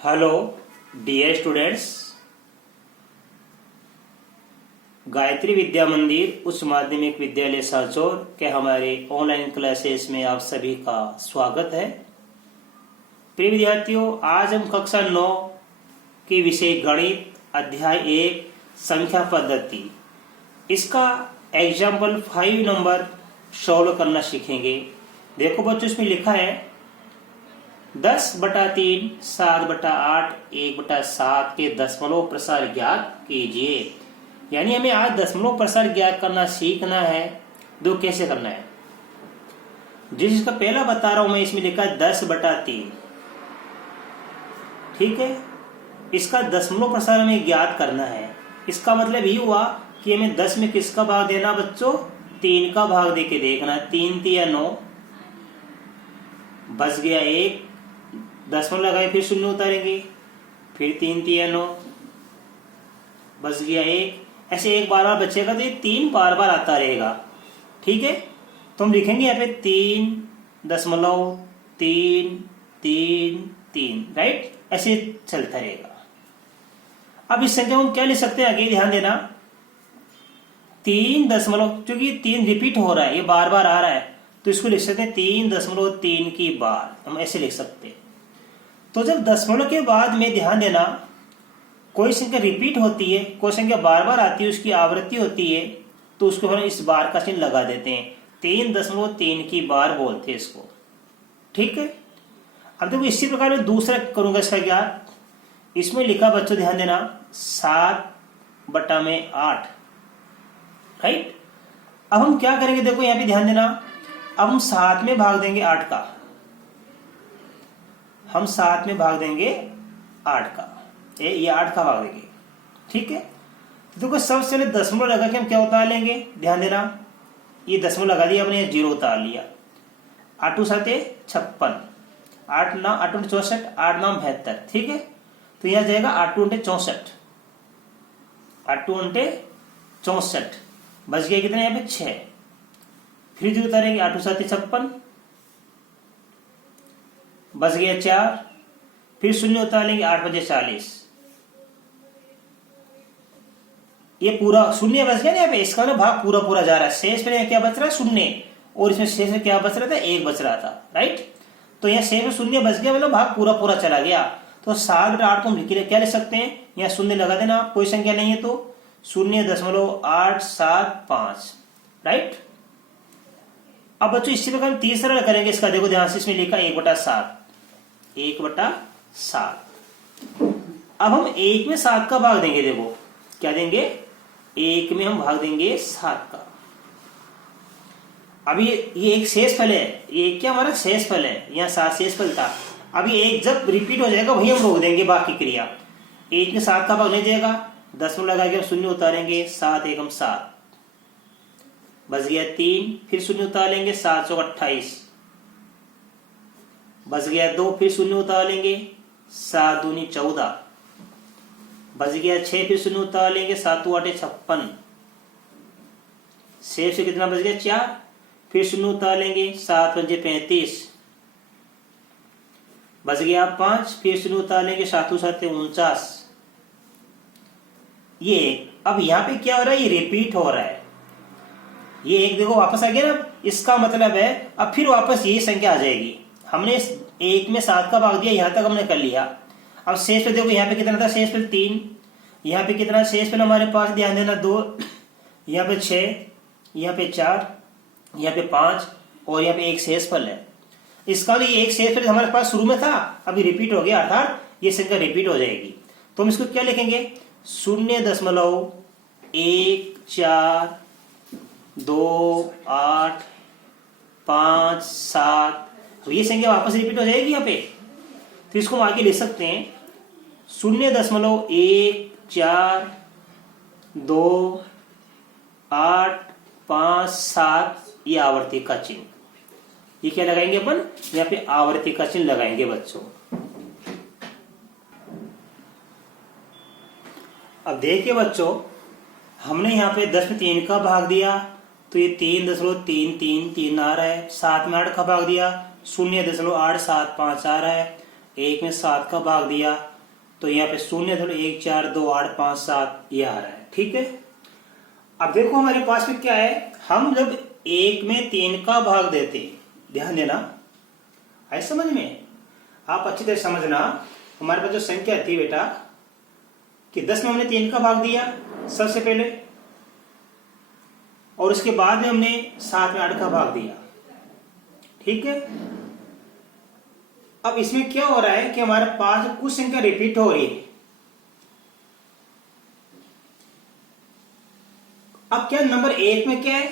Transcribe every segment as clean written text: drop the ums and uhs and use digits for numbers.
Hello dear students, Gayatri विद्या मंदिर उच्च माध्यमिक विद्यालय सांचौर के हमारे ऑनलाइन क्लासेस में आप सभी का स्वागत है। प्रिय विद्यार्थियों, आज हम कक्षा 9 के विषय गणित अध्याय 1 संख्या पद्धति इसका एग्जाम्पल 5 नंबर सॉल्व करना सीखेंगे। देखो बच्चों, इसमें लिखा है 10/3 7/8 1/7 के दशमलव प्रसार ज्ञात कीजिए। यानी हमें आज दशमलव प्रसार ज्ञात करना सीखना है। दो कैसे करना है, जिसका पहला बता रहा हूं मैं, इसमें लिखा है 10/3। ठीक है, इसका दशमलव प्रसार हमें ज्ञात करना है। इसका मतलब ये हुआ कि हमें 10 में किसका भाग देना बच्चों? 3 का भाग देके देखना। 3 3 9, बच गया 1, दशमलव लगाए फिर शून्य उतारेंगे, फिर 3 3 9, बच गया 1। ऐसे एक बार बार बचेगा तो ये 3 बार बार आता रहेगा। ठीक है, तो हम लिखेंगे यहाँ पे 3.333, राइट। ऐसे चलता रहेगा। अब इस संख्या को हम क्या लिख सकते हैं आगे, ध्यान देना। 3 दशमलव, क्योंकि 3 रिपीट हो रहा है, ये बार बार आ रहा है, तो इसको लिख सकते हैं 3.3 की बार। हम ऐसे लिख सकते हैं। तो जब दशमलव के बाद में ध्यान देना, कोई संख्या रिपीट होती है, कोई संख्या बार बार आती है, उसकी आवृत्ति होती है, तो उसको हम इस बार का चिन्ह लगा देते हैं। 3.3 की बार बोलते हैं इसको। ठीक है, अब देखो इसी प्रकार में दूसरा करूंगा इसका ज्ञात। इसमें लिखा बच्चों, ध्यान देना, 7/8, राइट। अब हम क्या करेंगे, देखो यहां पे ध्यान देना। अब हम 7 में भाग देंगे 8 का। हम 7 में भाग देंगे 8 का, ये 8 का भाग देंगे। ठीक है, देखो सबसे पहले दशमलव लगा के हम क्या उतार लेंगे, ध्यान देना। ये दशमलव लगा दिया हमने, 0 उतार लिया। 8 7 56, 8 9 8 64, 8 9 72। ठीक है, तो यहां जाएगा 8 2 64, 8 2 64, बच गया कितना यहाँ पे 6। फिर 0 उतारेंगे, 8 7 56, बच गया 4। फिर शून्य उतार लेंगे, 8 5 40। ये पूरा शून्य बच गया ना यहाँ पे, इसका ना भाग पूरा पूरा जा रहा है। शेष पे क्या बच रहा है? शून्य। और इसमें शेष में क्या बच रहा था? 1 बच रहा था, राइट। तो यहाँ शेष में शून्य बच गया, मतलब भाग पूरा पूरा चला गया। तो 7/8 को हम क्या लिख सकते हैं? यहाँ शून्य लगा देना, कोई संख्या नहीं है तो 0.875, राइट। अब बच्चों इसी प्रकार हम तीसरा करेंगे इसका। देखो ध्यान से, इसमें लिखा 1/7, 1/7। अब हम 1 में 7 का भाग देंगे। देखो क्या देंगे, 1 में हम भाग देंगे 7 का। अब ये एक शेष फल है, ये क्या हमारा शेष फल है, यहाँ 7 शेष फल था। अब ये 1 जब रिपीट हो जाएगा वही हम रोक देंगे बाकी क्रिया। 1 में 7 का भाग नहीं जाएगा, दशमलव लगा के हम शून्य उतारेंगे, 7 1 7, बच गया 3। फिर शून्य उतार लेंगे, 7 4 28, बच गया 2। फिर शून्य उतार लेंगे, 7 2 14, बच गया 6। फिर शून्य उतार लेंगे, 7 8 56, शेष से कितना बच गया 4। फिर शून्य उतार लेंगे, 7 5 35, बच गया 5। फिर शून्य उतार लेंगे, 7 7 49। ये अब यहाँ पे क्या हो रहा है, ये रिपीट हो रहा है। ये एक देखो वापस आ गया ना, इसका मतलब है अब फिर वापस यही संख्या आ जाएगी। हमने 1 में 7 का भाग दिया, यहां तक हमने कर लिया। अब शेष पे देखो, यहाँ पे कितना था शेष पे 3, यहाँ पे कितना शेष पे हमारे पास, ध्यान देना 2, यहाँ पे 6, यहाँ पे 4, यहाँ पे 5, और यहाँ पे 1 शेष फल है। इसका भी एक शेष फल हमारे पास शुरू में था, अभी रिपीट हो गया, अर्थात ये संख्या रिपीट हो जाएगी। तो हम इसको क्या लिखेंगे, 0.142857। तो ये संख्या वापस रिपीट हो जाएगी यहाँ पे। तो इसको हम आगे लिख सकते हैं 0.142857, ये आवर्ती का चिन्ह। ये क्या लगाएंगे अपन, यहाँ पे आवर्ती का चिन्ह लगाएंगे बच्चों। अब देखिए बच्चों, हमने यहाँ पे 10 में 3 का भाग दिया, तो ये 3.333 आ रहा है। 7 में 8 का भाग दिया, 0.875 आ रहा है। 1 में 7 का भाग दिया तो यहाँ पे 0.1 4 2 8 5 7 ये आ रहा है। ठीक है, अब देखो हमारे पास में क्या है, हम जब 1 में 3 का भाग देते, ध्यान देना, आए समझ में, आप अच्छी तरह समझना। हमारे पास जो संख्या थी बेटा कि 10 में हमने 3 का भाग दिया सबसे पहले, और उसके बाद में हमने 7 में 8 का भाग दिया। ठीक है, अब इसमें क्या हो रहा है कि हमारे पास कुछ संख्या रिपीट हो रही है। अब क्या नंबर 1 में क्या है,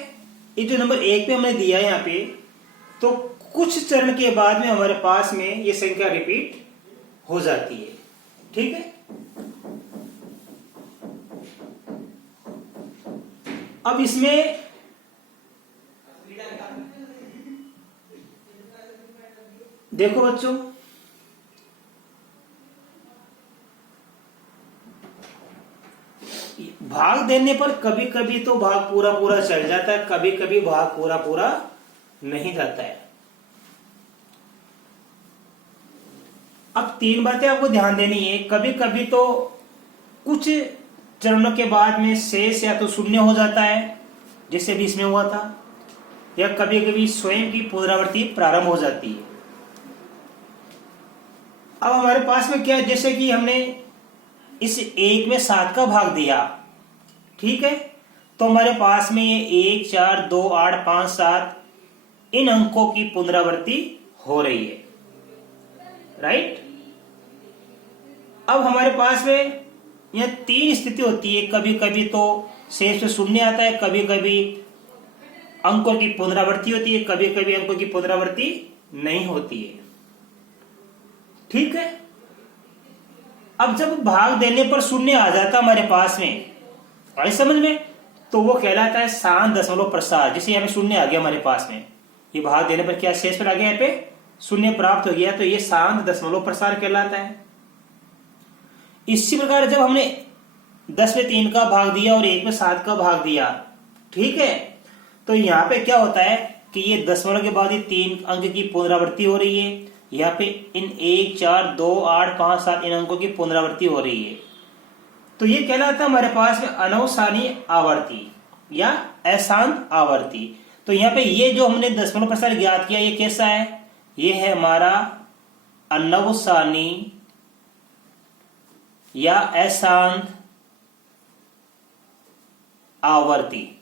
ये जो नंबर 1 पे हमने दिया है यहाँ पे, तो कुछ चरण के बाद में हमारे पास में ये संख्या रिपीट हो जाती है। ठीक है, अब इसमें देखो बच्चों, भाग देने पर कभी कभी तो भाग पूरा पूरा चल जाता है, कभी कभी भाग पूरा पूरा नहीं जाता है। अब 3 बातें आपको ध्यान देनी है। कभी कभी तो कुछ चरणों के बाद में शेष या तो शून्य हो जाता है, जैसे भी इसमें हुआ था, या कभी कभी स्वयं की पुनरावृत्ति प्रारंभ हो जाती है। अब हमारे पास में क्या है, जैसे कि हमने इस 1 में 7 का भाग दिया, ठीक है, तो हमारे पास में ये 1 4 2 8 5 7 इन अंकों की पुनरावृत्ति हो रही है, राइट। अब हमारे पास में यह 3 स्थिति होती है, कभी कभी तो शेष में शून्य आता है, कभी कभी अंकों की पुनरावृत्ति होती है, कभी कभी अंकों की पुनरावृत्ति नहीं होती है। ठीक है, अब जब भाग देने पर शून्य आ जाता हमारे पास में, आई समझ में, तो वो कहलाता है शांत दशमलव प्रसार। जैसे यहाँ पे शून्य आ गया हमारे पास में, ये भाग देने पर क्या शेष पर आ गया, यहाँ पे शून्य प्राप्त हो गया, तो ये शांत दशमलव प्रसार कहलाता है। इसी प्रकार जब हमने 10 में 3 का भाग दिया और 1 में 7 का भाग दिया, ठीक है, तो यहाँ पे क्या होता है कि ये दशमलव के बाद ये 3 अंक की पुनरावृत्ति हो रही है। यहाँ पे इन 1 4 2 8 5 7 इन अंकों की पुनरावृत्ति हो रही है, तो ये कहलाता है हमारे पास में अनवसानी आवर्ती या अशांत आवर्ती। तो यहाँ पे ये जो हमने दशमलव प्रसार ज्ञात किया, ये कैसा है, ये है हमारा अनवसानी या अशांत आवर्ती।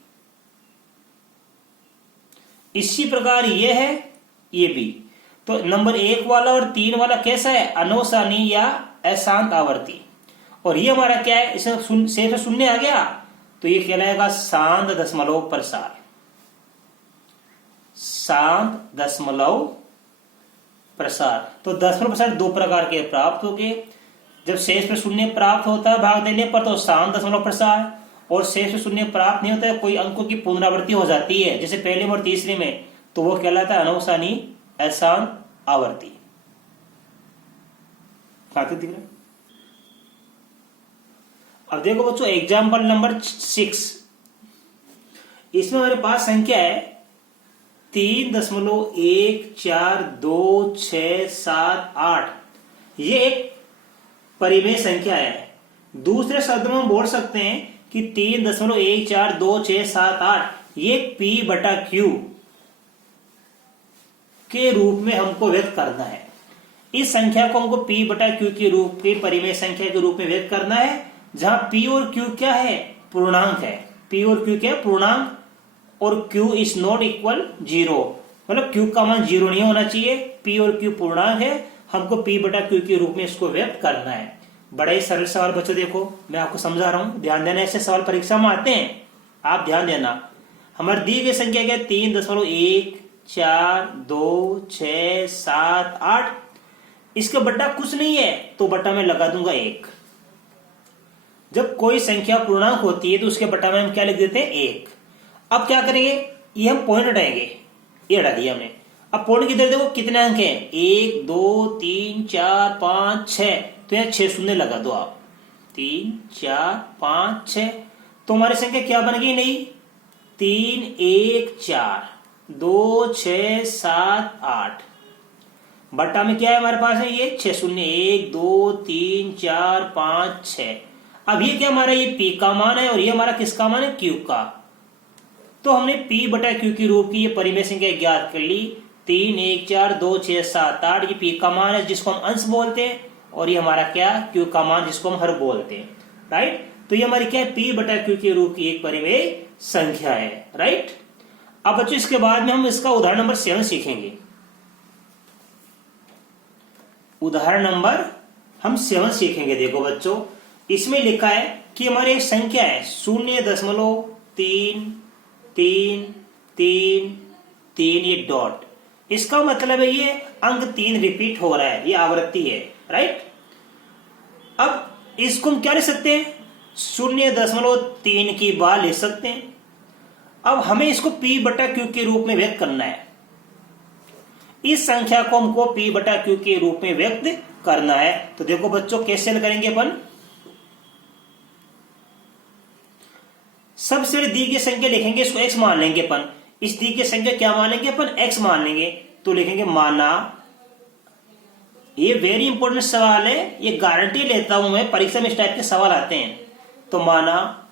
इसी प्रकार ये है, ये भी। तो नंबर 1 वाला और 3 वाला कैसा है, अनवसानी या अशांत आवर्ती। और ये हमारा क्या है, इसे शेष शून्य आ गया, तो ये कहलाएगा शांत दशमलव प्रसार। शांत दशमलव प्रसार। तो दशमलव प्रसार 2 प्रकार के प्राप्त हो गए। जब शेष में शून्य प्राप्त होता है भाग देने पर, तो शांत दशमलव प्रसार, और शेष में शून्य प्राप्त नहीं होता है, कोई अंकों की पुनरावृत्ति हो जाती है, जैसे पहले और तीसरे में, तो वो कहलाता है अनवसानी अशांत आवर्ती। दिख रहा है? अब देखो बच्चों एग्जाम्पल नंबर 6, इसमें हमारे पास संख्या है 3.14267 ये एक परिमेय संख्या है। दूसरे शब्द में हम बोल सकते हैं कि 3.14267 ये P/Q के रूप में हमको व्यक्त करना है। इस संख्या को हमको P/Q के रूप के परिमेय संख्या के रूप में व्यक्त करना है, जहां P और Q क्या है, पूर्णांक है। P और Q क्या है, पूर्णांक, और Q इज नॉट इक्वल 0, मतलब Q का मान 0 नहीं होना चाहिए। P और Q पूर्णांक है, हमको P/Q के रूप में इसको व्यक्त करना है। बड़ा ही सरल सवाल बच्चों, देखो मैं आपको समझा रहा हूं, ध्यान देना, ऐसे सवाल परीक्षा में आते हैं, आप ध्यान देना। हमारी दी गई संख्या क्या है, 3.14267 इसका बट्टा कुछ नहीं है, तो बट्टा में लगा दूंगा 1। जब कोई संख्या पूर्णांक होती है तो उसके बट्टा में हम क्या लिख देते हैं, 1। अब क्या करेंगे, ये हम पॉइंट हटाएंगे, ये हटा दिया हमने। अब पॉइंट किधर, देखो कितने अंक हैं, 1 2 3 4 5 6, तो यहाँ 6 शून्य लगा दो आप, 3 4 5 6, तो हमारी संख्या क्या बन गई, नहीं 3 1 4 2 6 7 8। बट्टा में क्या है हमारे पास है, ये 6 शून्य, 1 2 3 4 5 6। अब ये क्या हमारा, ये पी का मान है और ये हमारा किसका मान है, क्यू का। तो हमने पी बटा क्यू की रूप की ये परिमेय संख्या ज्ञात कर ली। 3 1 4 2 6 7 8, ये पी का मान है जिसको हम अंश बोलते हैं, और ये हमारा क्या, क्यू का मान जिसको हम हर बोलते हैं। राइट, तो ये हमारी क्या है, पी बटा क्यू के रूप की एक परिमेय संख्या है। राइट, अब बच्चों इसके बाद में हम इसका उदाहरण नंबर 7 सीखेंगे। उदाहरण नंबर हम 7 सीखेंगे। देखो बच्चों, इसमें लिखा है कि हमारी एक संख्या है 0.33333, ये डॉट, इसका मतलब है ये अंक 3 रिपीट हो रहा है, ये आवृत्ति है। राइट, अब इसको हम क्या लिख सकते हैं, 0.3 की बार लिख सकते हैं। अब हमें इसको P बटा क्यू के रूप में व्यक्त करना है। इस संख्या को हमको P बटा क्यू के रूप में व्यक्त करना है। तो देखो बच्चों, कैसे करेंगे अपन, सबसे दी गई संख्या लिखेंगे, इसको x मान लेंगे अपन। इस दी गई संख्या क्या मान लेंगे अपन, x मान लेंगे। तो लिखेंगे माना, ये वेरी इंपॉर्टेंट सवाल है, ये गारंटी लेता हूं मैं, परीक्षा में इस टाइप के सवाल आते हैं। तो माना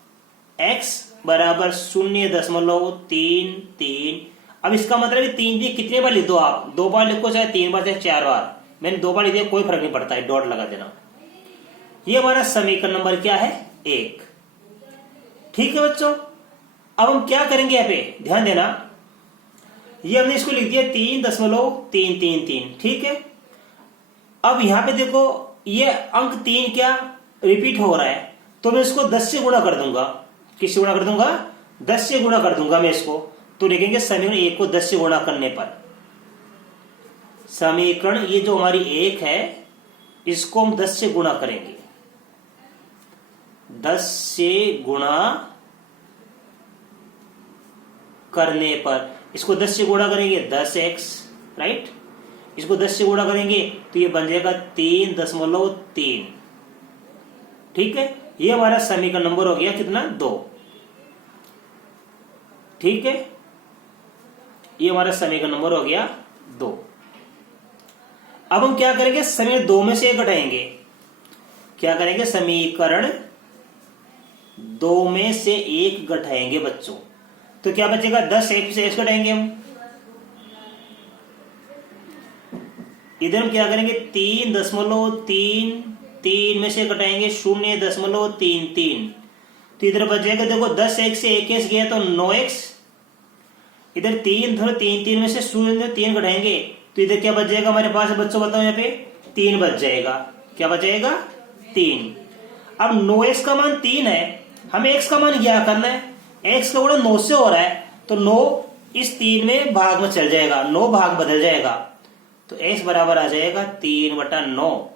x बराबर 0.33। अब इसका मतलब है 3 दी कितने बार लिख दो आप, 2 बार लिखो, चाहे 3 बार चाहे 4 बार। मैंने 2 बार लिख दिया, कोई फर्क नहीं पड़ता है, डॉट लगा देना। ये हमारा समीकरण नंबर क्या है, 1। ठीक है बच्चों, अब हम क्या करेंगे, यहाँ पे ध्यान देना, ये हमने इसको लिख दिया 3.333। ठीक है, अब यहां पे देखो ये अंक 3 क्या रिपीट हो रहा है, तो मैं इसको 10 से गुणा कर दूंगा। किससे गुणा कर दूंगा, 10 से गुणा कर दूंगा मैं इसको। तो लिखेंगे समीकरण 1 को 10 से गुणा करने पर, समीकरण ये जो हमारी 1 है इसको हम 10 से गुणा करेंगे। 10 से गुणा करने पर, इसको 10 से गुणा करेंगे 10x। राइट, इसको 10 से गुणा करेंगे तो ये बन जाएगा 3.3। ठीक है, ये हमारा समीकरण नंबर हो गया कितना, 2। ठीक है, ये हमारा समीकरण नंबर हो गया 2। अब हम क्या करेंगे, समीकरण 2 में से 1 घटाएंगे। क्या करेंगे, समीकरण 2 में से 1 घटाएंगे बच्चों। तो क्या बचेगा, 10x से x घटाएंगे हम। इधर हम क्या करेंगे, 3.33 में से घटाएंगे 0.33। तो इधर बच जाएगा, देखो 10x से 1x गया तो 9x। इधर 3.33 में से 0.3 घटाएंगे तो इधर क्या बच जाएगा हमारे पास बच्चों, बताओ यहाँ पे 3 बच जाएगा। क्या बच जाएगा, 3। अब 9x का मान 3 है, हमें x का मान क्या करना है, x का गुणा 9 से हो रहा है, तो 9 इस 3 में भाग में चल जाएगा, 9 भाग बदल जाएगा। तो x बराबर आ जाएगा 3/9।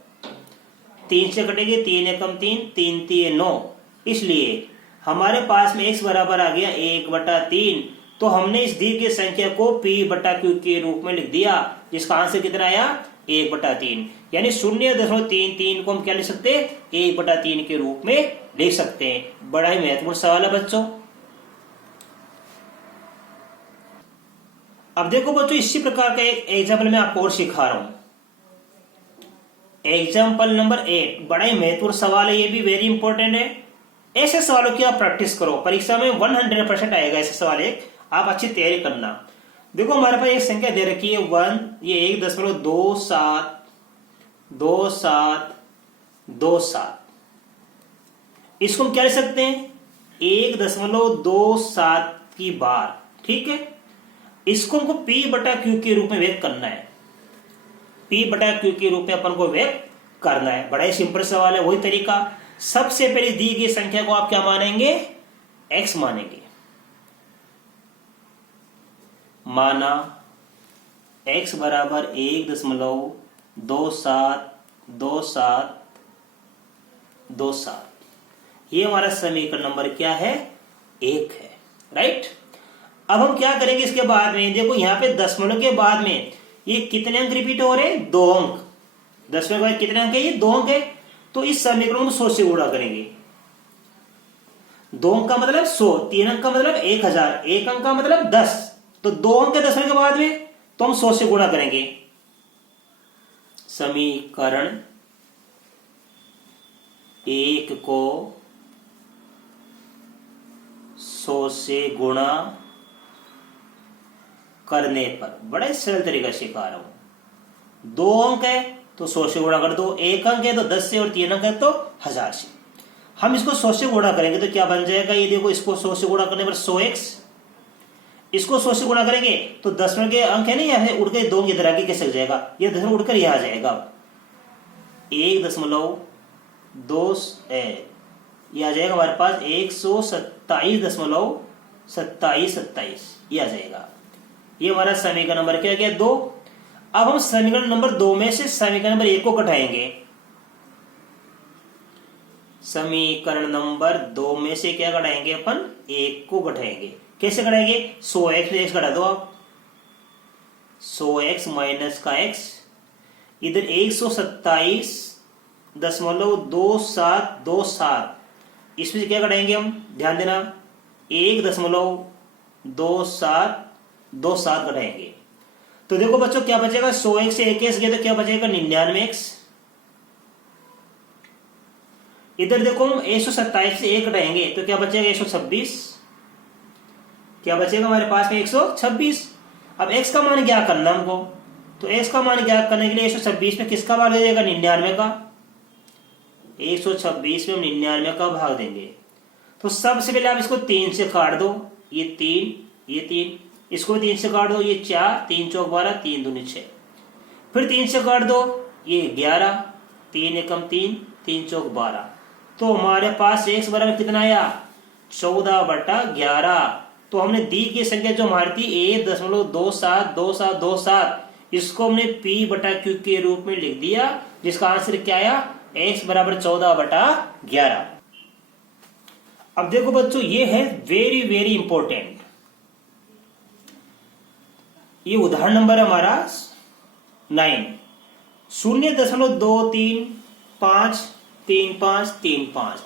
3 से कटेंगे, 3 एकम 3, 3 3 9, इसलिए हमारे पास में x बराबर आ गया 1/3। तो हमने इस दी गई संख्या को P बटा Q के रूप में लिख दिया, जिसका आंसर कितना आया, 1/3। यानी 0.33 को हम क्या लिख सकते हैं, 1/3 के रूप में लिख सकते हैं। बड़ा ही महत्वपूर्ण सवाल है बच्चों। अब देखो बच्चों, इसी प्रकार का एक एग्जाम्पल मैं आपको और सिखा रहा हूं। एग्जाम्पल नंबर 8, बड़ा ही महत्वपूर्ण सवाल है, ये भी वेरी इंपॉर्टेंट है। ऐसे सवालों की आप प्रैक्टिस करो, परीक्षा में 100% आएगा ऐसे सवाल। एक आप अच्छी तैयारी करना। देखो हमारे पास एक संख्या दे रखी है 1, ये 1.272727। इसको हम क्या लिख सकते हैं, 1.27 की बार। ठीक है, इसको हमको P बटा Q के रूप में व्यक्त करना है। P बटा Q के रूप में अपन को व्यक्त करना है। बड़ा ही सिंपल सवाल है, वही तरीका। सबसे पहले दी गई संख्या को आप क्या मानेंगे, x मानेंगे। माना x बराबर 1.272727। ये हमारा समीकरण नंबर क्या है, 1 है। राइट, अब हम क्या करेंगे इसके बाद में, देखो यहां पे दशमलव के बाद में ये कितने अंक रिपीट हो रहे हैं, 2 अंक। दशमलव के बाद कितने अंक है, ये 2 अंक है। तो इस समीकरण को 100 से गुणा करेंगे। 2 अंक का मतलब 100, 3 अंक का मतलब 1000, 1 अंक का मतलब 10। तो 2 अंक है दशमलव के बाद में, तो हम 100 से गुणा करेंगे। समीकरण 1 को 100 से गुणा करने पर, बड़े सरल तरीका से सिखा रहा हूं। 2 अंक है तो 100 से गुणा कर दो, 1 अंक है तो 10 से, और 3 अंक है तो 1000 से। हम इसको 100 से गुणा करेंगे तो क्या बन जाएगा, ये देखो, इसको 100 से गुणा करने पर 100x, इसको 100 से गुणा करेंगे तो 10 के अंक है ना, यहाँ उड़ के 2 इधर आगे कैसे लग जाएगा, ये 10 उड़कर यहां आ जाएगा। 1.2 ये आ जाएगा हमारे पास 127.27 ये आ जाएगा। ये हमारा समीकरण नंबर क्या गया 2। अब हम समीकरण नंबर 2 में से समीकरण नंबर 1 को घटाएंगे। समीकरण नंबर 2 में से क्या घटाएंगे अपन, 1 को घटाएंगे। कैसे घटाएंगे, 100x में x घटा दो आप, 100x माइनस का x, इधर 127.27, इसमें से क्या घटाएंगे हम, ध्यान देना, 1.2727 घटाएंगे तो देखो बच्चों क्या बचेगा, 100x से 1x गया तो क्या बचेगा 99x। इधर देखो हम 127 से 1 घटाएंगे तो क्या बचेगा 126, क्या बचेगा हमारे पास में 126। अब x का मान क्या करना हमको, तो x का मान क्या करने के लिए 126 में किसका भाग दे देगा, 99 का। 126 में हम 99 का भाग देंगे तो सबसे पहले आप इसको 3 से काट दो, ये 3 ये 3, इसको 3 से काट दो, ये 4 3 चौक 12 3 दूनी 6, फिर 3 से काट दो, ये 11 3 एकम 3 3 चौक 12, तो हमारे पास x बराबर कितना आया 14/11। तो हमने दी की संख्या जो हमारी थी 1.272727, इसको हमने p/q के रूप में लिख दिया, जिसका आंसर क्या आया x बराबर 14/11। अब देखो बच्चों ये है वेरी वेरी इंपॉर्टेंट, ये उदाहरण नंबर हमारा 9, 0.23535335,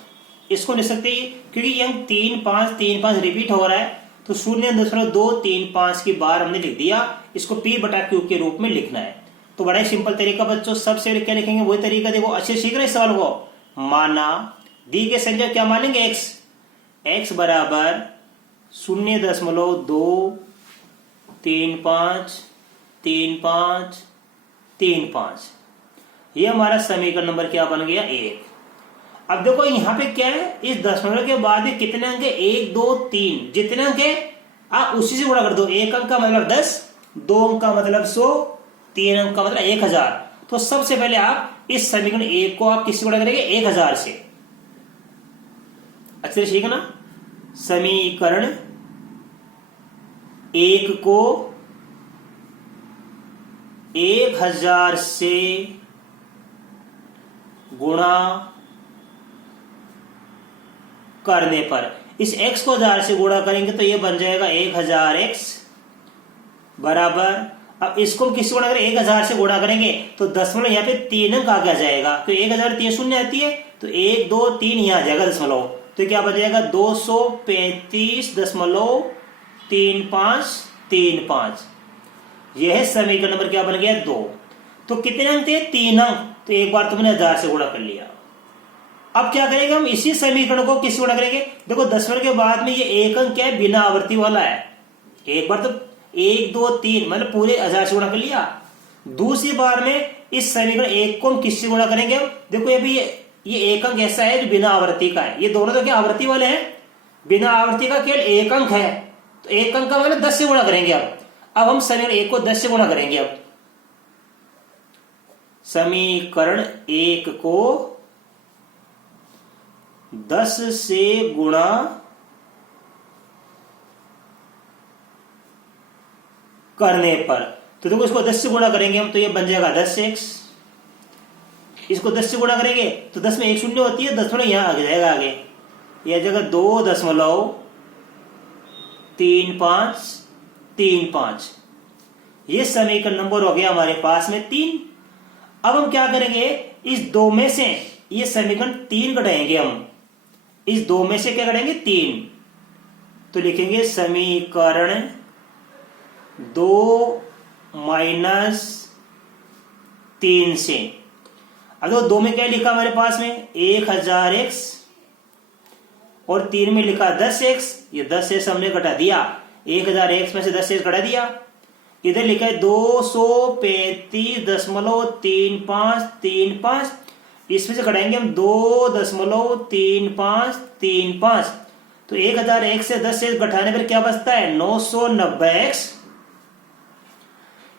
इसको लिख सकते हैं क्योंकि ये 3 5 रिपीट हो रहा है, तो 0.235 की बार हमने लिख दिया, इसको p/q के रूप में लिखना है। तो बड़ा ही सिंपल तरीका बच्चों, सबसे पहले क्या लिखेंगे वही तरीका, देखो अच्छे सीख रहे इस सवाल को। माना दी के संख्या क्या मानेंगे x बराबर 0.2353535, ये हमारा समीकरण नंबर क्या बन गया 1। अब देखो यहाँ पे क्या है, इस दशमलव के बाद कितने अंक है 1 2 3, जितने अंक है आप उसी से गुणा कर दो। 1 अंक का मतलब 10, 2 अंक का मतलब 100, 3 अंक का मतलब 1000। तो सबसे पहले आप इस समीकरण 1 को आप किससे गुणा करेंगे 1000 से। अच्छे से ठीक है ना, समीकरण 1 को 1000 से गुणा करने पर, इस x को 1000 से गुणा करेंगे तो ये बन जाएगा 1000x बराबर, अब इसको हम किससे गुणा करें 1000 से गुणा करेंगे तो दशमलव यहाँ पे 3 अंक आगे आ जाएगा, तो 1000 3 शून्य आती है तो 1 2 3 यहाँ आ जाएगा दशमलव, तो क्या बन जाएगा 235.3535। यह है समीकरण नंबर क्या बन गया 2। तो कितने अंक थे 3 अंक, तो एक बार तुमने 1000 से गुणा कर लिया। अब क्या करेंगे हम इसी समीकरण को किससे गुणा करेंगे, देखो दशमलव के बाद में ये 1 अंक क्या है बिना आवर्ती वाला है, एक बार तो 1 2 3 मतलब पूरे 1000 से गुणा कर लिया। दूसरी बार में इस समीकरण 1 को हम किससे गुणा करेंगे, देखो ये भी ये 1 अंक ऐसा है जो बिना आवर्ती का है, ये दोनों तो क्या आवर्ती वाले हैं, बिना आवर्ती का केवल 1 अंक है, तो 1 अंक का मतलब 10 से गुणा करेंगे। अब हम समीकरण 1 को 10 से गुणा करेंगे। अब समीकरण 1 को 10 से गुणा करने पर, तो देखो इसको 10 से गुणा करेंगे हम तो ये बन जाएगा 10x, इसको 10 से गुणा करेंगे तो 10 में 1 शून्य होती है, दशमलव यहां आगे जाएगा, आगे यह जगह 2.3535, ये समीकरण नंबर हो गया हमारे पास में 3। अब हम क्या करेंगे, इस 2 में से ये समीकरण 3 घटाएंगे हम, इस 2 में से क्या करेंगे 3, तो लिखेंगे समीकरण 2 माइनस 3 से। अब देखो 2 में क्या लिखा हमारे पास में 1000x और 3 में लिखा 10x। ये 10x हमने घटा दिया, 1000x में से 10x घटा दिया। इधर लिखा है 235.3535, इसमें से घटाएंगे हम 2.3535। तो 1000x से 10x घटाने पर क्या बचता है 990x।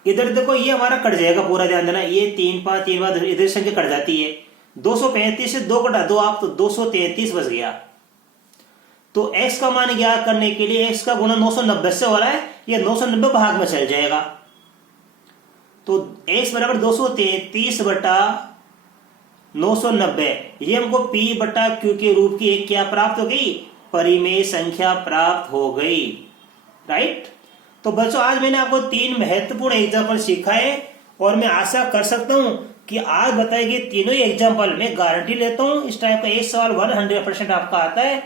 इधर देखो ये हमारा कट जाएगा, पूरा ध्यान देना, ये 3 5 3 5 इधर संख्या कट जाती है। 235 से 2 घटा दो आप तो 233 बच गया। तो x का मान ज्ञात करने के लिए x का गुणा 990 से हो रहा है, ये 990 भाग में चल जाएगा। तो x बराबर 233 बटा 990, ये हमको p बटा q के रूप की एक क्या प्राप्त हो गई, परिमेय संख्या प्राप्त हो गई। राइट। तो बच्चों आज मैंने आपको 3 महत्वपूर्ण एग्जाम्पल सिखाए और मैं आशा कर सकता हूं कि आज बताए गए तीनों ही एग्जाम्पल मैं गारंटी लेता हूं इस टाइप का एक सवाल 100% आपका आता है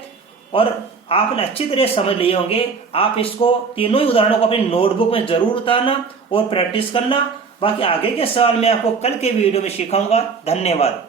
और आपने अच्छी तरह समझ लिए होंगे। आप इसको तीनों ही उदाहरणों को अपनी नोटबुक में जरूर उतारना और प्रैक्टिस करना। बाकी आगे के सवाल मैं आपको कल के वीडियो में सिखाऊंगा। धन्यवाद।